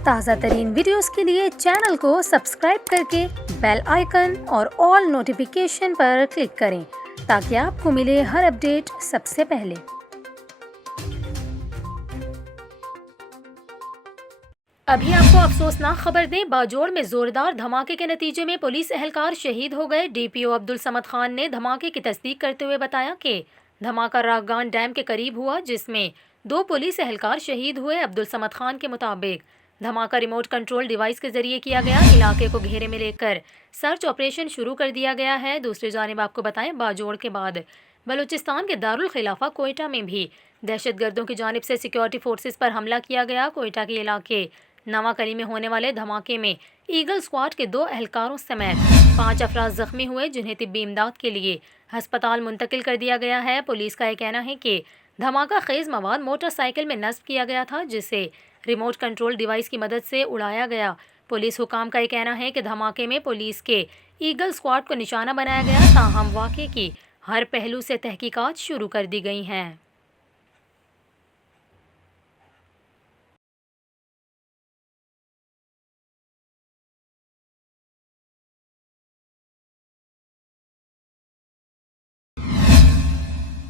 ताज़ा तरीन वीडियोस के लिए चैनल को सब्सक्राइब करके बेल आइकन और ऑल नोटिफिकेशन पर क्लिक करें ताकि आपको मिले हर अपडेट सबसे पहले। अभी आपको अफसोसनाक खबर दें, बाजोड़ में जोरदार धमाके के नतीजे में पुलिस एहलकार शहीद हो गए। डीपीओ अब्दुल समद खान ने धमाके की तस्दीक करते हुए बताया कि धमाका रागान डैम के करीब हुआ, जिसमें 2 पुलिस एहलकार शहीद हुए। अब्दुल समद खान के मुताबिक धमाका रिमोट कंट्रोल डिवाइस के जरिए किया गया। इलाके को घेरे में लेकर सर्च ऑपरेशन शुरू कर दिया गया है। दूसरी जानिब आपको बताएं, बाजोड़ के बाद बलूचिस्तान के दारुल खिलाफा कोयटा में भी दहशतगर्दों की जानिब से सिक्योरिटी फोर्सेस पर हमला किया गया। कोयटा के इलाके नवाकली में होने वाले धमाके में ईगल स्क्वाड के 2 एहलकारों समेत 5 अफराद जख्मी हुए, जिन्हें तिब्बी इमदाद के लिए अस्पताल मुंतकिल कर दिया गया है। पुलिस का यह कहना है कि धमाका खेज मवाद मोटरसाइकिल में नस्ब किया गया था, जिसे रिमोट कंट्रोल डिवाइस की मदद से उड़ाया गया। पुलिस हुकाम का यह कहना है कि धमाके में पुलिस के ईगल स्क्वाड को निशाना बनाया गया, ताहम वाक़े की हर पहलू से तहकीकात शुरू कर दी गई हैं।